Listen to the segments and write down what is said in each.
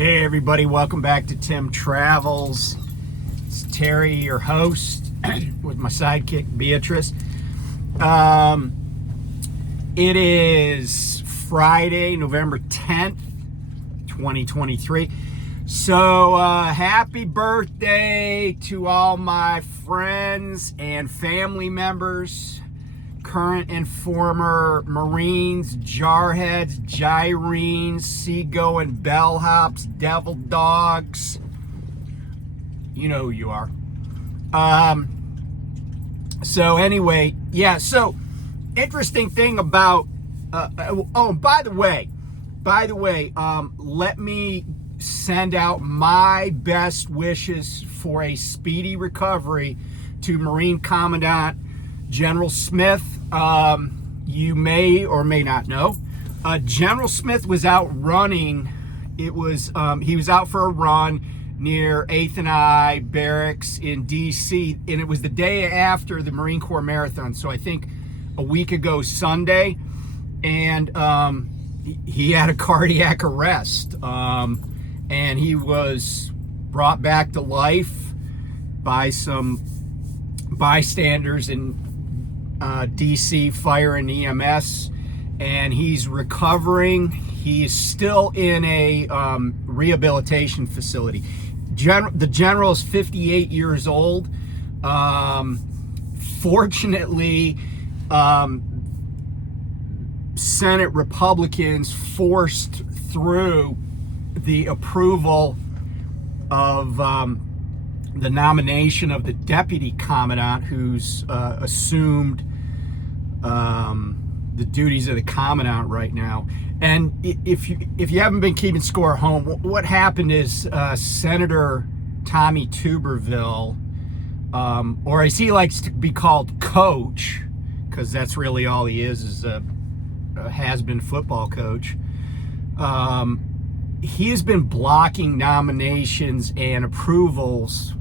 Hey everybody, welcome back to Tim Travels. It's Terry, your host, with my sidekick Beatrice. It is Friday, November 10th, 2023. So happy birthday to all my friends and family members, current and former Marines, Jarheads, Gyrenes, Seagoing Bellhops, Devil Dogs. You know who you are. So anyway, yeah, so interesting thing about, by the way, let me send out my best wishes for a speedy recovery to Marine Commandant General Smith. You may or may not know, General Smith was out running. He was out for a run near 8th and I barracks in DC, and it was the day after the Marine Corps Marathon, so I think a week ago Sunday, and he had a cardiac arrest, and he was brought back to life by some bystanders in DC Fire and EMS, and he's recovering. He's still in a rehabilitation facility. The general is 58 years old. Fortunately, Senate Republicans forced through the approval of the nomination of the deputy commandant, who's assumed the duties of the commandant right now. And if you haven't been keeping score at home, what happened is Senator Tommy Tuberville, or as he likes to be called, Coach, because that's really all he is a has-been football coach. He has been blocking nominations and approvals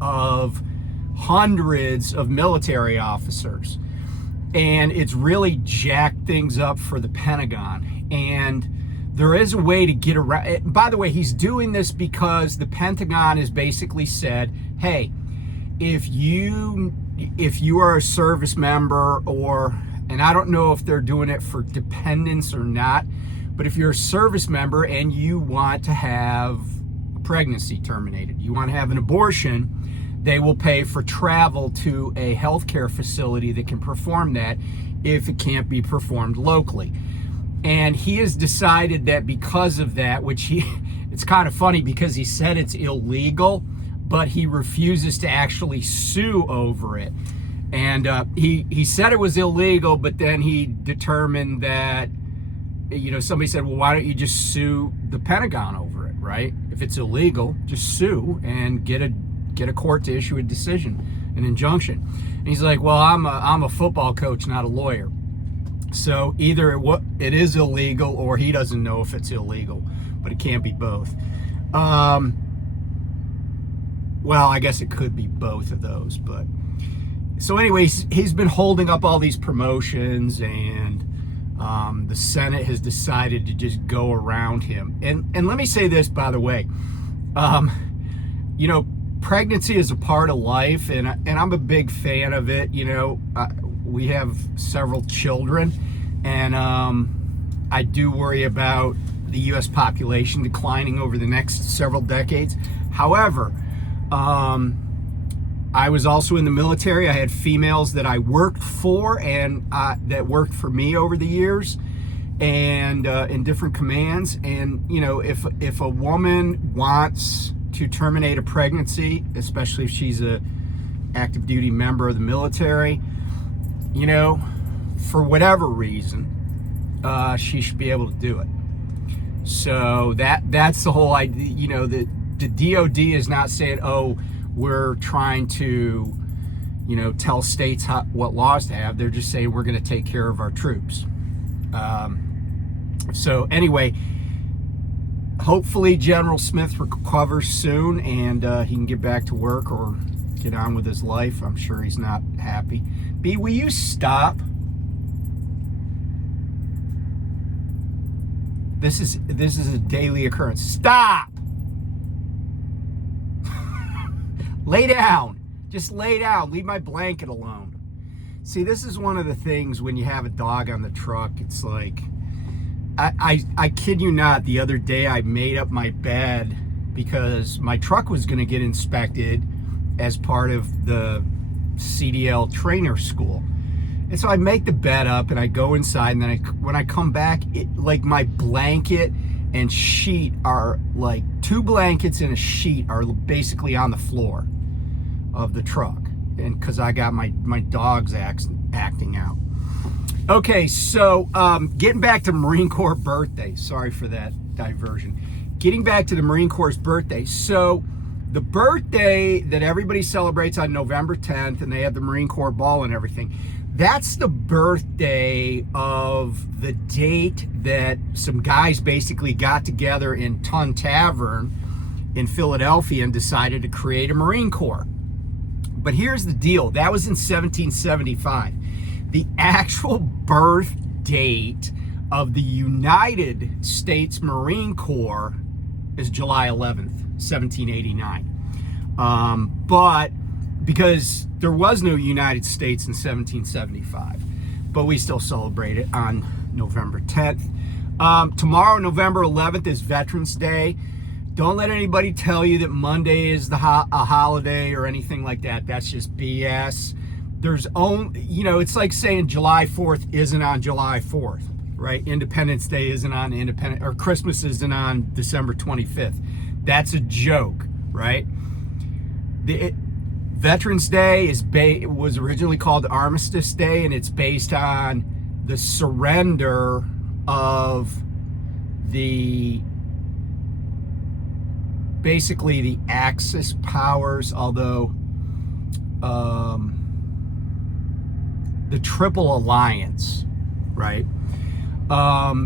of hundreds of military officers, and it's really jacked things up for the Pentagon. And there is a way to get around. By the way, he's doing this because the Pentagon has basically said, hey, if you are a service member, or, and I don't know if they're doing it for dependents or not, but if you're a service member and you want to have a pregnancy terminated, you want to have an abortion, they will pay for travel to a healthcare facility that can perform that if it can't be performed locally. And he has decided that because of that, it's kind of funny because he said it's illegal, but he refuses to actually sue over it. And he said it was illegal, but then he determined that, somebody said, well, why don't you just sue the Pentagon over it, right? If it's illegal, just sue and get a court to issue a decision, an injunction. And he's like, well, I'm a football coach, not a lawyer. So either it is illegal or he doesn't know if it's illegal, but it can't be both. Well, I guess it could be both of those, but so anyways, he's been holding up all these promotions, and the Senate has decided to just go around him. And let me say this, by the way, pregnancy is a part of life, and I'm a big fan of it. We have several children, and I do worry about the U.S. population declining over the next several decades. However, I was also in the military. I had females that I worked for and that worked for me over the years, and in different commands. And if a woman wants to terminate a pregnancy, especially if she's a active duty member of the military, for whatever reason, she should be able to do it. So that's the whole idea. The DOD is not saying, oh, we're trying to, tell states what laws to have. They're just saying we're going to take care of our troops. So anyway, hopefully General Smith recovers soon and he can get back to work or get on with his life. I'm sure he's not happy. B, will you stop? This is a daily occurrence. Stop. Lay down. Just lay down. Leave my blanket alone. See, this is one of the things when you have a dog on the truck. It's like, I kid you not, the other day I made up my bed because my truck was going to get inspected as part of the CDL trainer school. And so I make the bed up and I go inside, and then when I come back, like my blanket and sheet are like 2 blankets and a sheet are basically on the floor of the truck. And because I got my dogs acting out. Okay, so getting back to Marine Corps birthday. Sorry for that diversion. Getting back to the Marine Corps' birthday. So the birthday that everybody celebrates on November 10th, and they have the Marine Corps ball and everything, that's the birthday of the date that some guys basically got together in Tun Tavern in Philadelphia and decided to create a Marine Corps. But here's the deal. That was in 1775. The actual birth date of the United States Marine Corps is July 11th, 1789. But because there was no United States in 1775, but we still celebrate it on November 10th. Tomorrow, November 11th, is Veterans Day. Don't let anybody tell you that Monday is a holiday or anything like that. That's just BS. There's only, it's like saying July 4th isn't on July 4th, right? Independence Day isn't on or Christmas isn't on December 25th. That's a joke, right? Veterans Day was originally called Armistice Day, and it's based on the surrender of basically the Axis powers, although the Triple Alliance, right,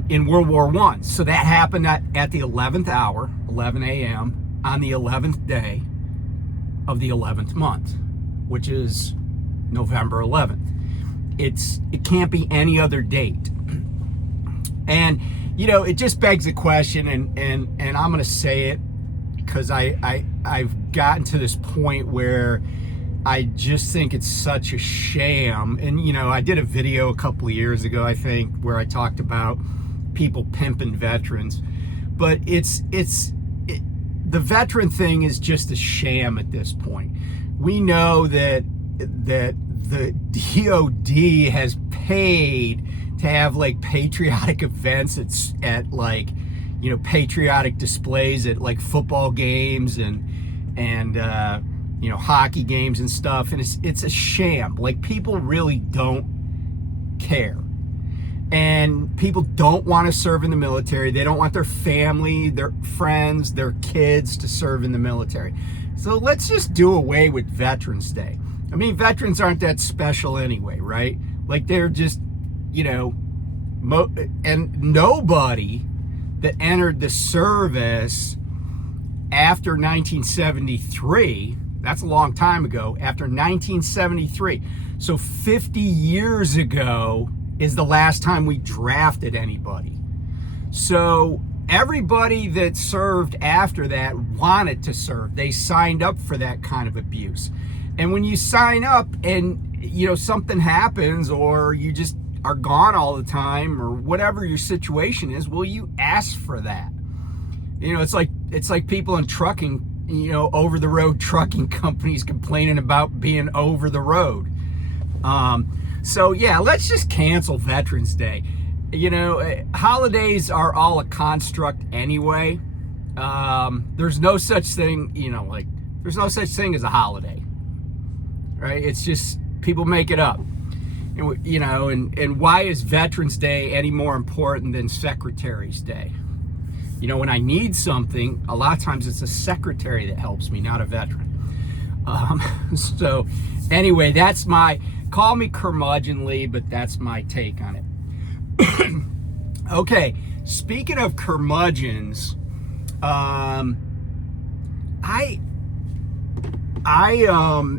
in World War I. So that happened at the 11th hour, 11 a.m., on the 11th day of the 11th month, which is November 11th. It can't be any other date. And, it just begs a question, and I'm going to say it, because I've gotten to this point where I just think it's such a sham. And, I did a video a couple of years ago, I think, where I talked about people pimping veterans. But the veteran thing is just a sham at this point. We know that the DOD has paid to have like patriotic events at like, patriotic displays at like football games and hockey games and stuff, and it's a sham. Like, people really don't care, and people don't want to serve in the military. They don't want their family, their friends, their kids to serve in the military. So let's just do away with Veterans Day. I mean, veterans aren't that special anyway, right? Like, they're just, and nobody that entered the service after 1973, that's a long time ago, after 1973. So 50 years ago is the last time we drafted anybody. So everybody that served after that wanted to serve. They signed up for that kind of abuse. And when you sign up and, something happens, or you just are gone all the time, or whatever your situation is, well, you ask for that. It's like people in trucking, over the road trucking companies complaining about being over the road. So yeah, let's just cancel Veterans Day. Holidays are all a construct anyway. There's no such thing, there's no such thing as a holiday, right? It's just people make it up. And why is Veterans Day any more important than Secretary's Day? When I need something, a lot of times it's a secretary that helps me, not a veteran. So anyway, call me curmudgeonly, but that's my take on it. Okay, speaking of curmudgeons, I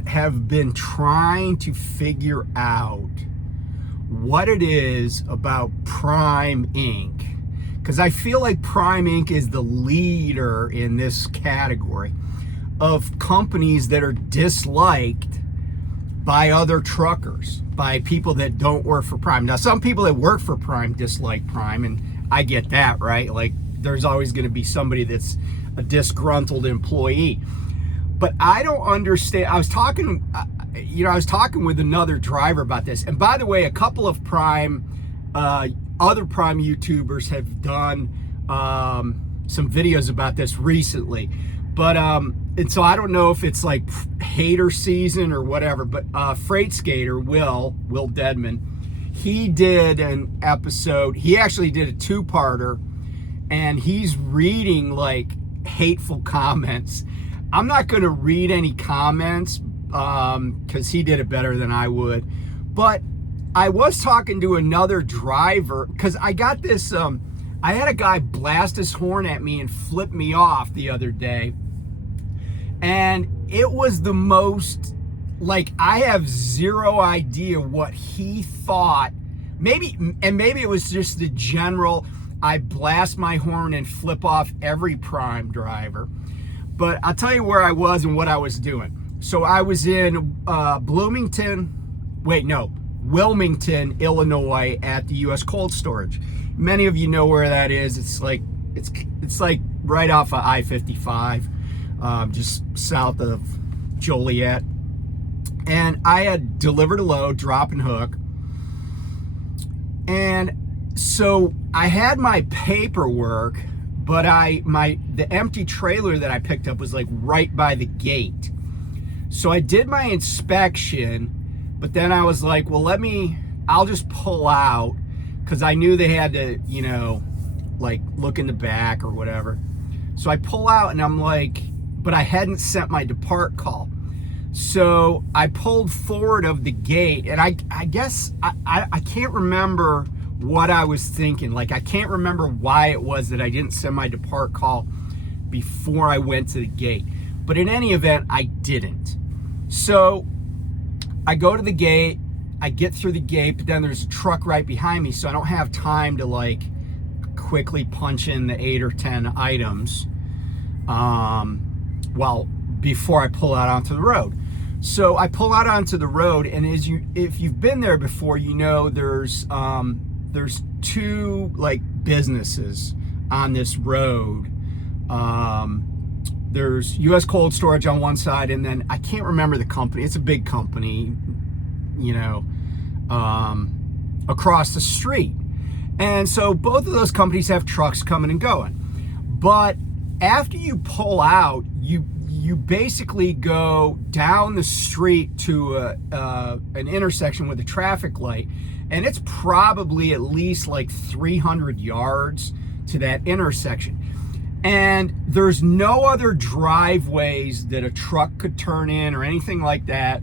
have been trying to figure out what it is about Prime Inc. because I feel like Prime Inc. is the leader in this category of companies that are disliked by other truckers, by people that don't work for Prime. Now, some people that work for Prime dislike Prime, and I get that, right? Like, there's always going to be somebody that's a disgruntled employee. But I don't understand. I was talking with another driver about this. And by the way, a couple of Prime, other Prime YouTubers have done some videos about this recently. But, and so I don't know if it's like hater season or whatever, but Freight Skater, Will Deadman, he did an episode. He actually did a two-parter, and he's reading like hateful comments. I'm not going to read any comments because he did it better than I would. But I was talking to another driver because I got this, I had a guy blast his horn at me and flip me off the other day. And it was the most, like, I have zero idea what he thought. Maybe it was just the general, I blast my horn and flip off every Prime driver. But I'll tell you where I was and what I was doing. So I was in Wilmington, Illinois at the U.S. Cold Storage. Many of you know where that is. It's like right off of I-55, just south of Joliet. And I had delivered a load, drop and hook. And so I had my paperwork, but the empty trailer that I picked up was like right by the gate. So I did my inspection, but then I was like, well, I'll just pull out, because I knew they had to, like look in the back or whatever. So I pull out and I'm like, but I hadn't sent my depart call. So I pulled forward of the gate, and I guess I can't remember what I was thinking. Like, I can't remember why it was that I didn't send my depart call before I went to the gate. But in any event, I didn't. So I go to the gate, I get through the gate, but then there's a truck right behind me, so I don't have time to like quickly punch in the 8 or 10 items before I pull out onto the road. So I pull out onto the road, and if you've been there before, there's two like businesses on this road. There's U.S. Cold Storage on one side, and then I can't remember the company. It's a big company, across the street. And so both of those companies have trucks coming and going. But after you pull out, you basically go down the street to an intersection with a traffic light, and it's probably at least like 300 yards to that intersection. And there's no other driveways that a truck could turn in or anything like that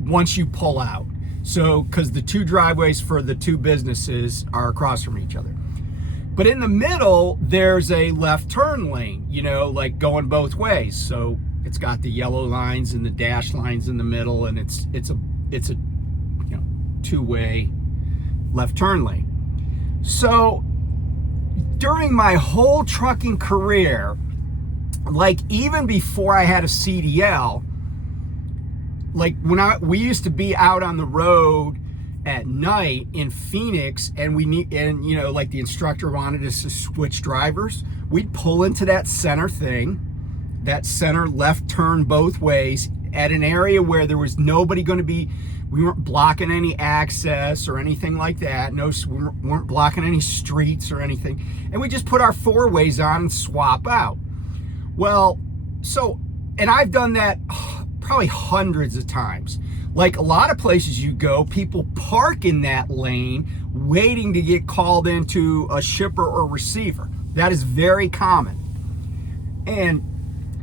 once you pull out. So, because the two driveways for the two businesses are across from each other. But in the middle, there's a left turn lane, like going both ways. So it's got the yellow lines and the dash lines in the middle, and it's a two-way left turn lane. So during my whole trucking career, like even before I had a CDL, like we used to be out on the road at night in Phoenix, and like the instructor wanted us to switch drivers, we'd pull into that center left turn both ways at an area where there was nobody going to be. We weren't blocking any access or anything like that. No, we weren't blocking any streets or anything. And we just put our four ways on and swap out. Well, and I've done that probably hundreds of times. Like a lot of places you go, people park in that lane waiting to get called into a shipper or receiver. That is very common. And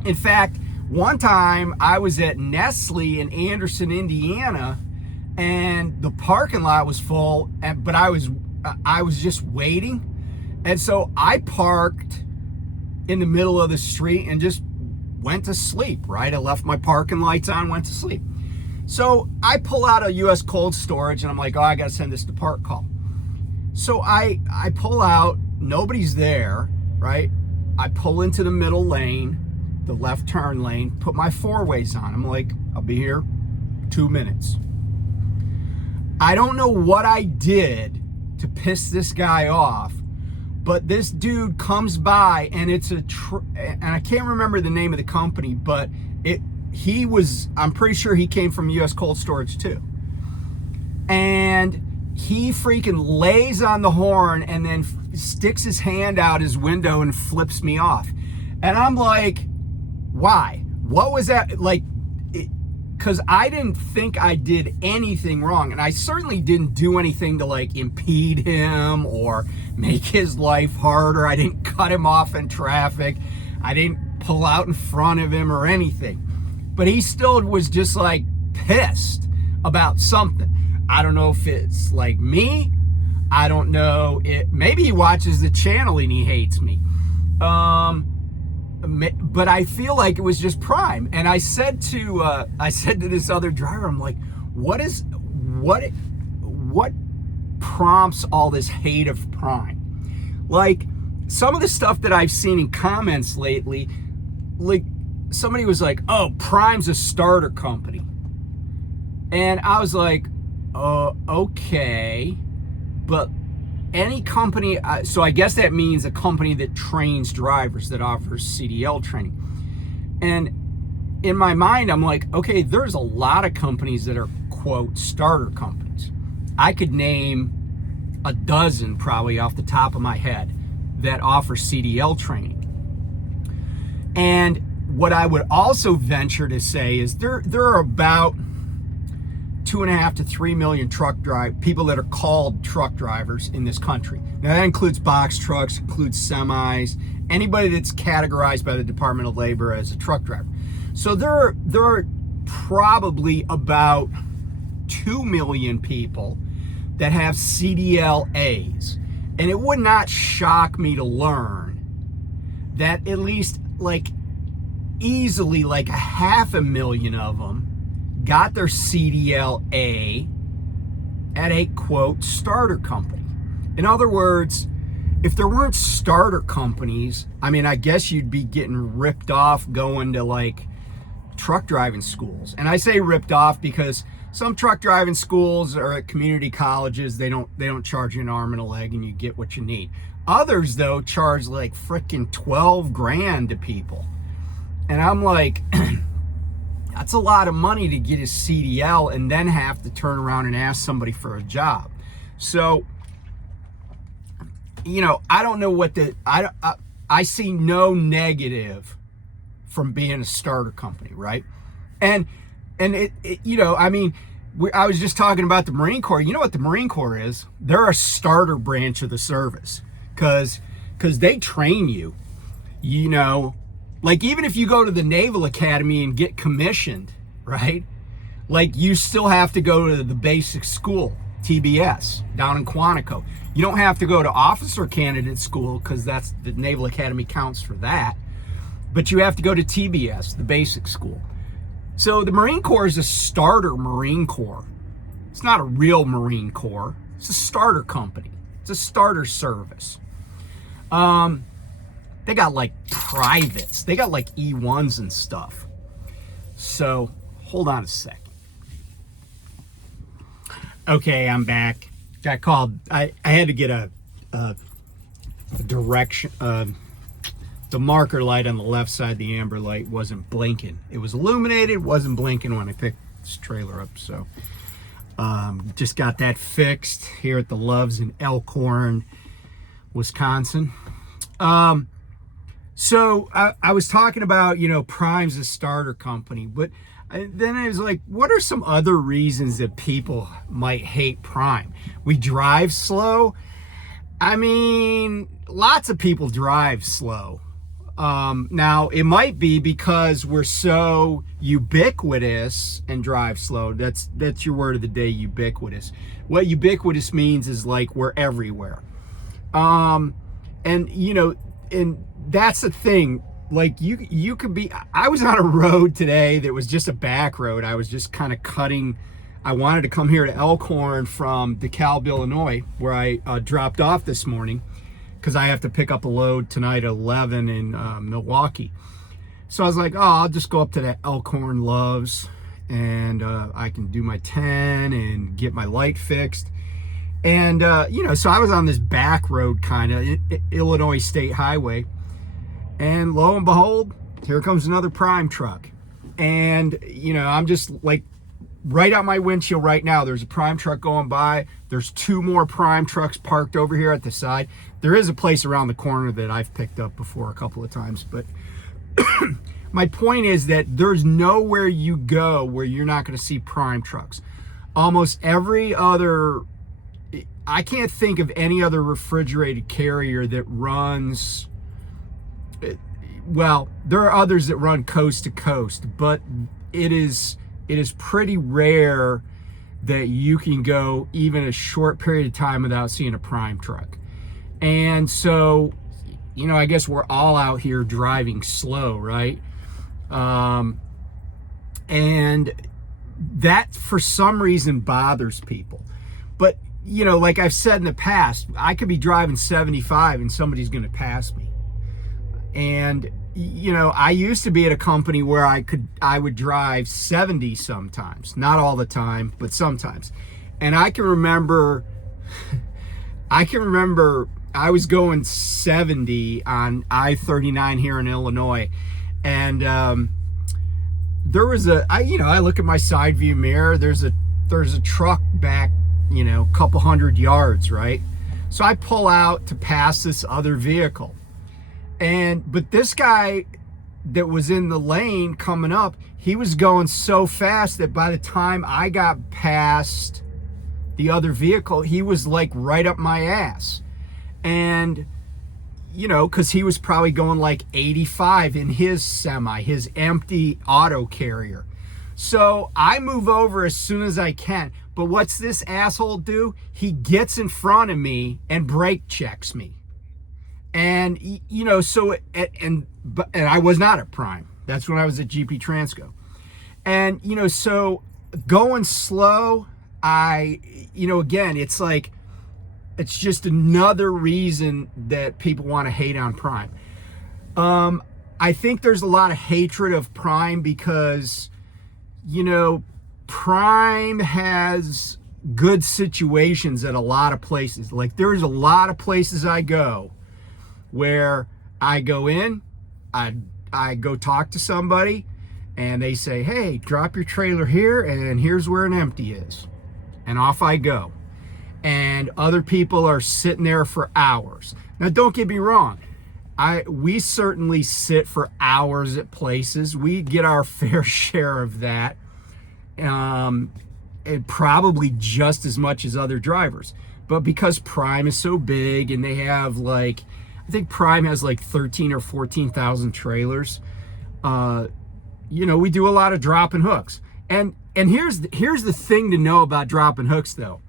in fact, one time I was at Nestle in Anderson, Indiana, and the parking lot was full, but I was just waiting. And so I parked in the middle of the street and just went to sleep, right? I left my parking lights on, went to sleep. So I pull out a U.S. Cold Storage, and I'm like, I got to send this depart call. So I pull out, nobody's there, right? I pull into the middle lane, the left turn lane, put my four-ways on. I'm like, I'll be here 2 minutes. I don't know what I did to piss this guy off, but this dude comes by, and it's and I can't remember the name of the company, but I'm pretty sure he came from US Cold Storage too. And he freaking lays on the horn and then sticks his hand out his window and flips me off. And I'm like, why? What was that? Like, because I didn't think I did anything wrong. And I certainly didn't do anything to like impede him or make his life harder. I didn't cut him off in traffic. I didn't pull out in front of him or anything. But he still was just like pissed about something. I don't know if it's like me. I don't know. Maybe he watches the channel and he hates me. But I feel like it was just Prime. And I said to this other driver, I'm like, what prompts all this hate of Prime? Like, some of the stuff that I've seen in comments lately, like somebody was like, oh, Prime's a starter company. And I was like, okay, but any company, so I guess that means a company that trains drivers, that offers CDL training. And in my mind, I'm like, okay, there's a lot of companies that are, quote, starter companies. I could name a dozen probably off the top of my head that offer CDL training. And what I would also venture to say is there are about 2.5 to 3 million people that are called truck drivers in this country. Now that includes box trucks, includes semis, anybody that's categorized by the Department of Labor as a truck driver. So there are probably about 2 million people that have CDLAs. And it would not shock me to learn that at least like easily like 500,000 of them got their CDLA at a, quote, starter company. In other words, if there weren't starter companies, I mean, I guess you'd be getting ripped off going to like truck driving schools. And I say ripped off because some truck driving schools are at community colleges. They don't charge you an arm and a leg and you get what you need. Others, though, charge like freaking 12 grand to people. And I'm like, that's a lot of money to get a CDL and then have to turn around and ask somebody for a job. So, you know, I don't know what I see no negative from being a starter company, right? And it you know, I mean, I was just talking about the Marine Corps. You know what the Marine Corps is? They're a starter branch of the service because they train you, you know. Like, even if you go to the Naval Academy and get commissioned, right? Like, you still have to go to the basic school, TBS, down in Quantico. You don't have to go to officer candidate school because that's the Naval Academy counts for that. But you have to go to TBS, the basic school. So the Marine Corps is a starter Marine Corps. It's not a real Marine Corps. It's a starter company. It's a starter service. They got like privates. They got like E1s and stuff. So hold on a second. Okay, I'm back. Got called. I had to get a direction. The marker light on the left side, the amber light, wasn't blinking. It was illuminated, wasn't blinking when I picked this trailer up. So just got that fixed here at the Loves in Elkhorn, Wisconsin. So I was talking about, you know, Prime's a starter company, but then I was like, what are some other reasons that people might hate Prime? We drive slow. I mean, lots of people drive slow. Now, it might be because we're so ubiquitous and drive slow. That's your word of the day, ubiquitous. What ubiquitous means is like we're everywhere. And, you know, and that's the thing. Like you could be, I was on a road today that was just a back road. I was just kind of cutting. I wanted to come here to Elkhorn from DeKalb, Illinois, where I dropped off this morning, because I have to pick up a load tonight at 11 in Milwaukee. So I was like, oh, I'll just go up to that Elkhorn Loves, and I can do my 10 and get my light fixed. And, so I was on this back road, kind of, Illinois State Highway. And lo and behold, here comes another Prime truck. And, I'm just like, right out my windshield right now, there's a Prime truck going by. There's 2 more Prime trucks parked over here at the side. There is a place around the corner that I've picked up before a couple of times, but my point is that there's nowhere you go where you're not going to see Prime trucks. Almost every other, I can't think of any other refrigerated carrier that runs, well, there are others that run coast to coast, but it is pretty rare that you can go even a short period of time without seeing a Prime truck. And so, I guess we're all out here driving slow, right? And that for some reason bothers people. But, like I've said in the past, I could be driving 75 and somebody's going to pass me. And, I used to be at a company where I would drive 70 sometimes, not all the time, but sometimes. And I can remember I was going 70 on I-39 here in Illinois, and there was I look at my side view mirror, there's a truck back, a couple hundred yards, right? So I pull out to pass this other vehicle. But this guy that was in the lane coming up, he was going so fast that by the time I got past the other vehicle, he was like right up my ass. And, because he was probably going like 85 in his semi, his empty auto carrier. So I move over as soon as I can. But what's this asshole do? He gets in front of me and brake checks me. And, and I was not at Prime. That's when I was at GP Transco. And, so going slow, again, it's like, it's just another reason that people want to hate on Prime. I think there's a lot of hatred of Prime because, Prime has good situations at a lot of places. Like there's a lot of places I go where I go in, I go talk to somebody, and they say, hey, drop your trailer here, and here's where an empty is. And off I go. And other people are sitting there for hours. Now, don't get me wrong. We certainly sit for hours at places. We get our fair share of that. And probably just as much as other drivers. But because Prime is so big and they have I think Prime has 13 or 14,000 trailers. We do a lot of drop and hooks. And here's the thing to know about drop and hooks though.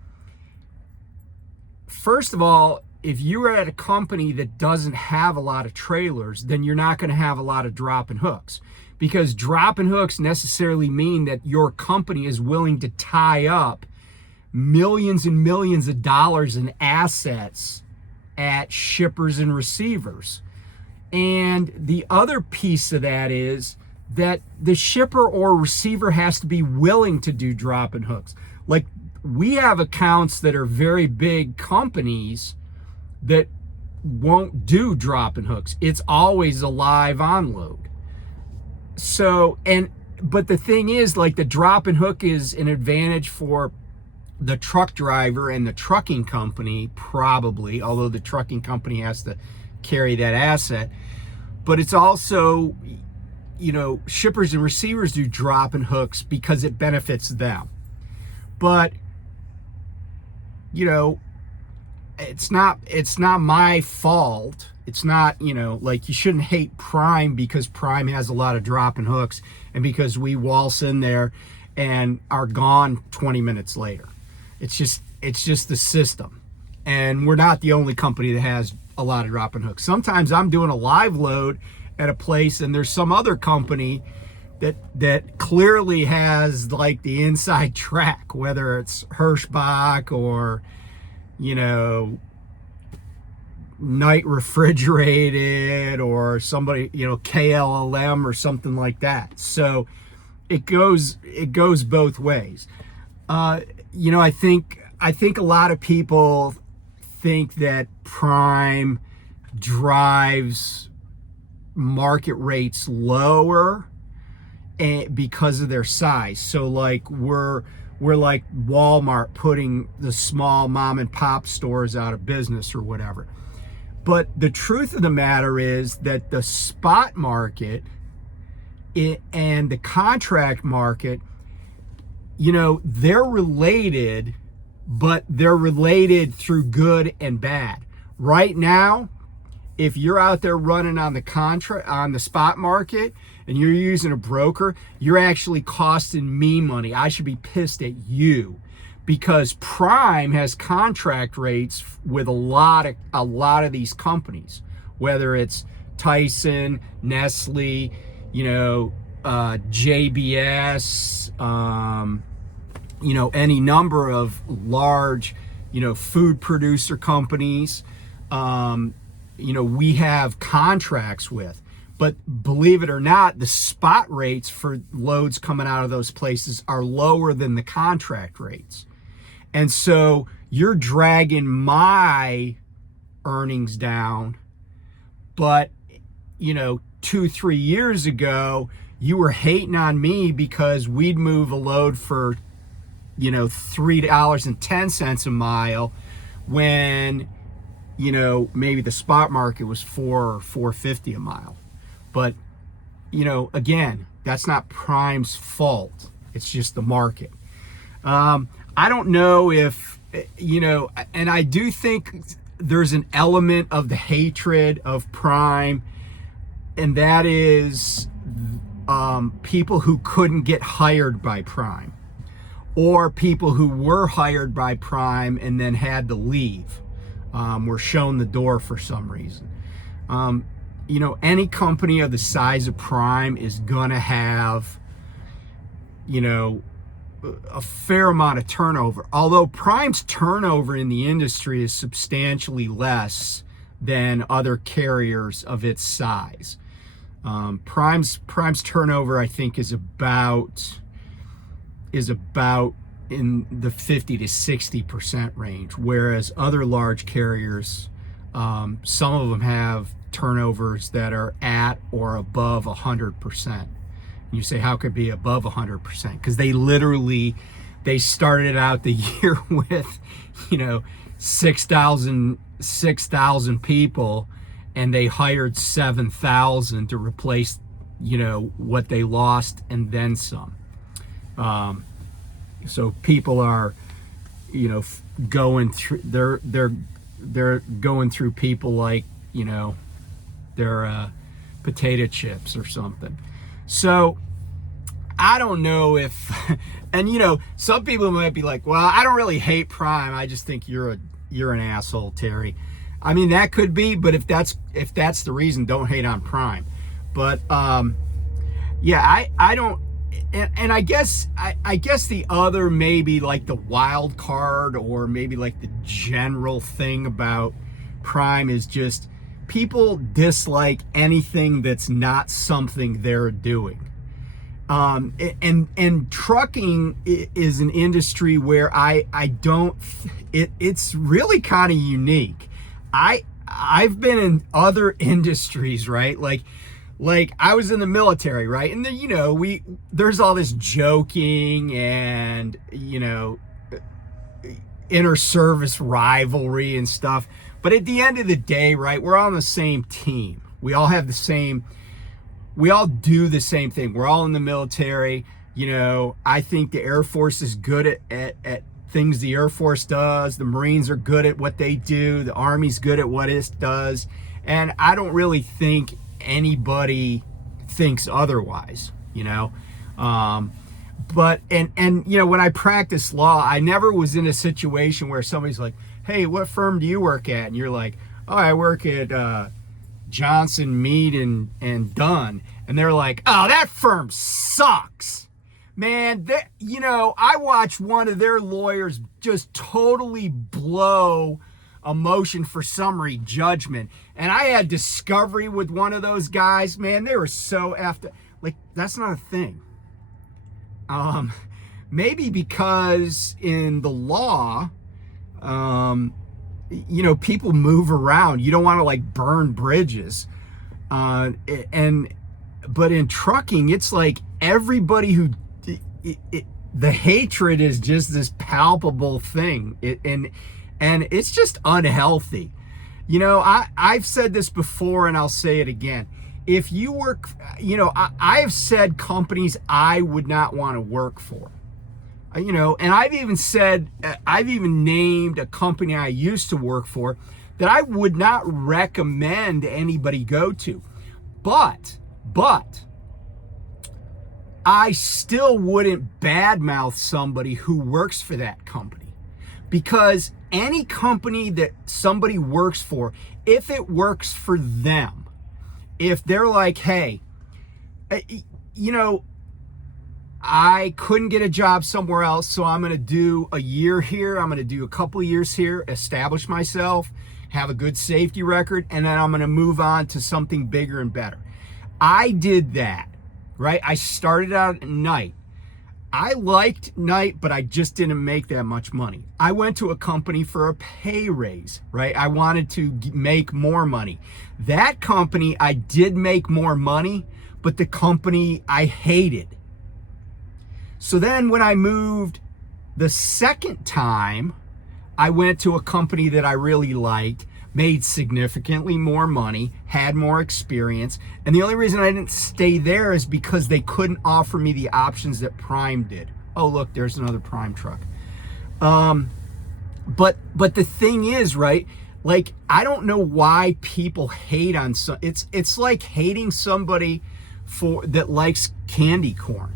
First of all, if you're at a company that doesn't have a lot of trailers, then you're not going to have a lot of drop and hooks, because drop and hooks necessarily mean that your company is willing to tie up millions and millions of dollars in assets at shippers and receivers. And the other piece of that is that the shipper or receiver has to be willing to do drop and hooks. Like we have accounts that are very big companies that won't do drop and hooks. It's always a live onload. So, but the thing is, the drop and hook is an advantage for the truck driver and the trucking company, probably, although the trucking company has to carry that asset. But it's also, shippers and receivers do drop and hooks because it benefits them. But, it's not my fault. It's not, you shouldn't hate Prime because Prime has a lot of drop and hooks and because we waltz in there and are gone 20 minutes later. It's just the system. And we're not the only company that has a lot of drop and hooks. Sometimes I'm doing a live load at a place and there's some other company that clearly has the inside track, whether it's Hirschbach or, Knight Refrigerated or somebody, KLLM or something like that. So it goes both ways. I think a lot of people think that Prime drives market rates lower because of their size. So like we're like Walmart putting the small mom and pop stores out of business or whatever. But the truth of the matter is that the spot market and the contract market, they're related, but they're related through good and bad. Right now, if you're out there running on the spot market and you're using a broker, you're actually costing me money. I should be pissed at you, because Prime has contract rates with a lot of these companies, whether it's Tyson, Nestle, JBS, any number of large, food producer companies, we have contracts with. But believe it or not, the spot rates for loads coming out of those places are lower than the contract rates. And so you're dragging my earnings down. But, 2-3 years ago, you were hating on me because we'd move a load for, $3.10 a mile when, maybe the spot market was $4 or $4.50 a mile. But, again, that's not Prime's fault. It's just the market. I don't know if, and I do think there's an element of the hatred of Prime, and that is people who couldn't get hired by Prime, or people who were hired by Prime and then had to leave, were shown the door for some reason. Any company of the size of Prime is gonna have, a fair amount of turnover. Although Prime's turnover in the industry is substantially less than other carriers of its size. Prime's turnover, I think, is about in the 50 to 60% range, whereas other large carriers, some of them have turnovers that are at or above 100%. You say, how could it be above 100%? Because they started out the year with, 6,000 people, and they hired 7,000 to replace, what they lost and then some. So people are, going through, they're going through people like, they're potato chips or something. So I don't know if, and some people might be like, well, I don't really hate Prime. I just think you're an asshole, Terry. I mean, that could be, but if that's the reason, don't hate on Prime. But yeah, I don't, and I guess the other, maybe like the wild card, or maybe like the general thing about Prime is just people dislike anything that's not something they're doing. And trucking is an industry where it's really kind of unique. I've been in other industries, right? Like I was in the military, right? And then, there's all this joking and, inter-service rivalry and stuff. But at the end of the day, right, we're all on the same team. We all do the same thing. We're all in the military. I think the Air Force is good at things the Air Force does. The Marines are good at what they do. The Army's good at what it does. And I don't really think anybody thinks otherwise, But, when I practiced law, I never was in a situation where somebody's like, hey, what firm do you work at? And you're like, oh, I work at Johnson, Mead, and Dunn. And they're like, oh, that firm sucks. Man, I watched one of their lawyers just totally blow a motion for summary judgment. And I had discovery with one of those guys, man, they were so after, like, that's not a thing. Maybe because in the law, people move around. You don't want to like burn bridges. But in trucking, it's like everybody who, the hatred is just this palpable thing. And it's just unhealthy. I've said this before and I'll say it again. If you work, I've said companies I would not want to work for. And I've even named a company I used to work for that I would not recommend anybody go to. But I still wouldn't badmouth somebody who works for that company, because any company that somebody works for, if it works for them, if they're like, hey, I couldn't get a job somewhere else, so I'm going to do a year here, I'm going to do a couple of years here, establish myself, have a good safety record, and then I'm going to move on to something bigger and better. I did that, right? I started out at night. I liked night, but I just didn't make that much money. I went to a company for a pay raise, right? I wanted to make more money. That company, I did make more money, but the company I hated. So then when I moved the second time, I went to a company that I really liked, made significantly more money, had more experience. And the only reason I didn't stay there is because they couldn't offer me the options that Prime did. Oh, look, there's another Prime truck. But the thing is, right? Like, I don't know why people hate on some. It's like hating somebody that likes candy corn.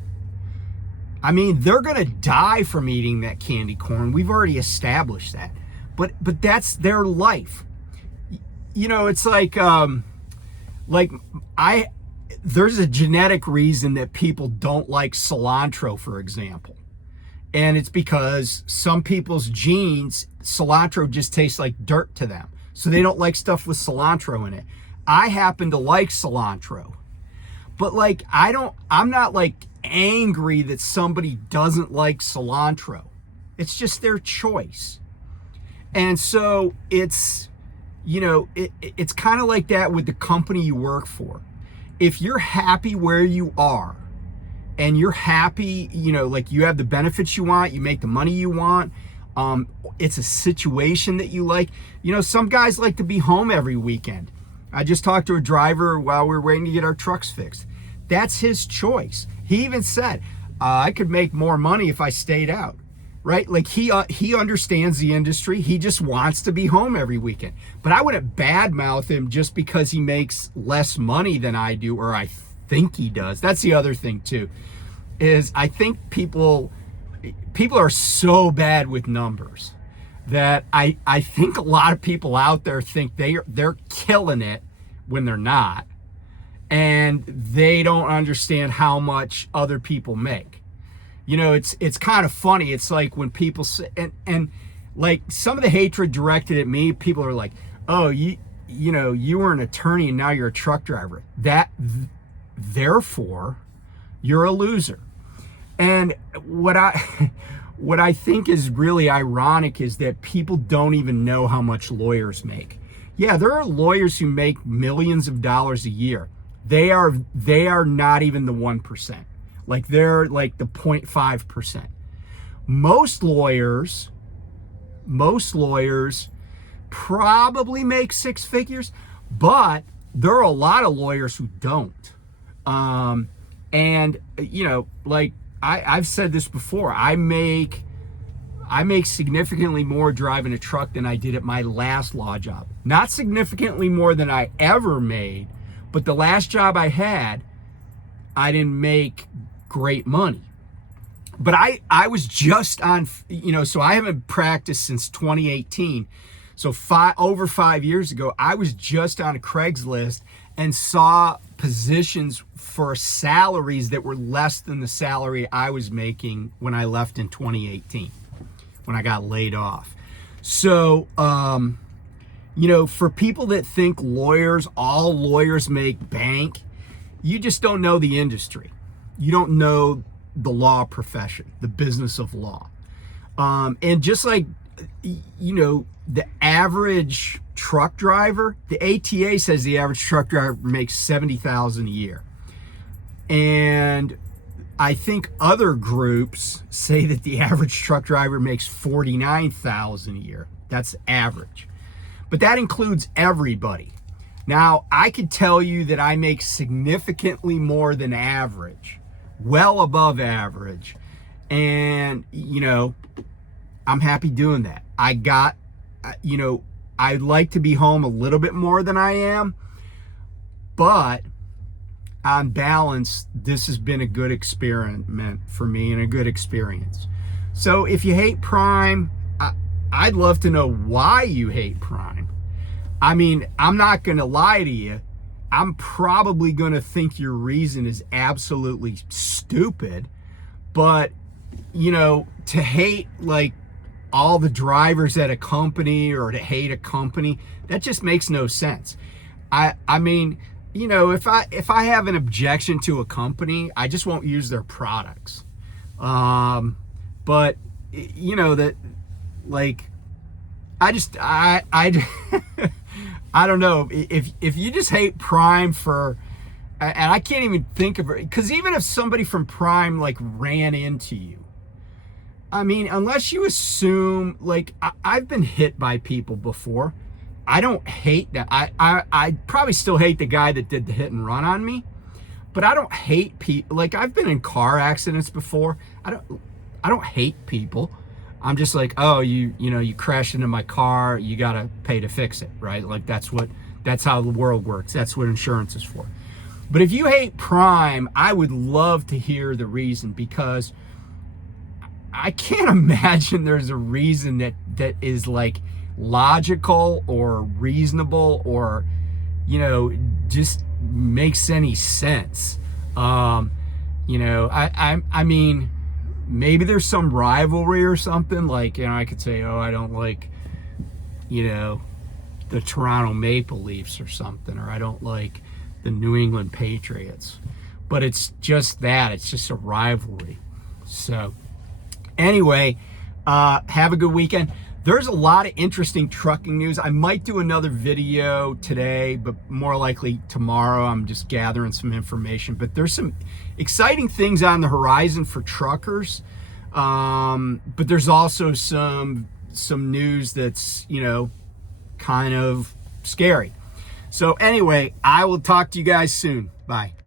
I mean, they're gonna die from eating that candy corn. We've already established that. But that's their life. It's like there's a genetic reason that people don't like cilantro, for example. And it's because some people's genes, cilantro just tastes like dirt to them. So they don't like stuff with cilantro in it. I happen to like cilantro. But like, I'm not like angry that somebody doesn't like cilantro. It's just their choice. And so it's kind of like that with the company you work for. If you're happy where you are and you're happy, like you have the benefits you want, you make the money you want, it's a situation that you like. Some guys like to be home every weekend. I just talked to a driver while we were waiting to get our trucks fixed. That's his choice. He even said, I could make more money if I stayed out, right? Like he understands the industry. He just wants to be home every weekend. But I wouldn't badmouth him just because he makes less money than I do, or I think he does. That's the other thing too, is I think people are so bad with numbers that I think a lot of people out there think they're killing it when they're not. And they don't understand how much other people make. It's kind of funny. It's like when people say, and like some of the hatred directed at me, people are like, oh, you were an attorney and now you're a truck driver. Therefore, you're a loser. And what I think is really ironic is that people don't even know how much lawyers make. Yeah, there are lawyers who make millions of dollars a year. They are not even the 1%. Like they're like the 0.5%. Most lawyers probably make six figures, but there are a lot of lawyers who don't. And like I've said this before, I make significantly more driving a truck than I did at my last law job. Not significantly more than I ever made, but the last job I had, I didn't make great money. But I was just on, so I haven't practiced since 2018. So over 5 years ago, I was just on a Craigslist and saw positions for salaries that were less than the salary I was making when I left in 2018, when I got laid off. So, You know, for people that think all lawyers make bank, you just don't know the industry. You don't know the law profession, the business of law. And just like, you know, the average truck driver, the ATA says the average truck driver makes $70,000 a year. And I think other groups say that the average truck driver makes $49,000 a year. That's average. But that includes everybody. Now, I could tell you that I make significantly more than average, well above average. And, you know, I'm happy doing that. You know, I'd like to be home a little bit more than I am, but on balance, this has been a good experiment for me and a good experience. So if you hate Prime, I'd love to know why you hate Prime. I mean, I'm not going to lie to you. I'm probably going to think your reason is absolutely stupid, but, you know, to hate like all the drivers at a company or to hate a company, that just makes no sense. I mean, you know, if I have an objection to a company, I just won't use their products. But you know that, like, I I don't know if you just hate Prime for, and I can't even think of it, because even if somebody from Prime like ran into you, I mean, unless you assume, like, I've been hit by people before. I don't hate that. I probably still hate the guy that did the hit and run on me, but I don't hate people. Like, I've been in car accidents before. I don't hate people. I'm just like, oh, you know, you crashed into my car, you gotta pay to fix it, right? Like, that's how the world works. That's what insurance is for. But if you hate Prime, I would love to hear the reason, because I can't imagine there's a reason that is like logical or reasonable or, you know, just makes any sense. You know, I mean, maybe there's some rivalry or something, like, you know, I could say, oh, I don't like, you know, the Toronto Maple Leafs or something, or I don't like the New England Patriots, but it's just that, it's just a rivalry. So anyway, have a good weekend. There's a lot of interesting trucking news. I might do another video today, but more likely tomorrow. I'm just gathering some information, but there's some exciting things on the horizon for truckers. But there's also some news that's, you know, kind of scary. So anyway, I will talk to you guys soon. Bye.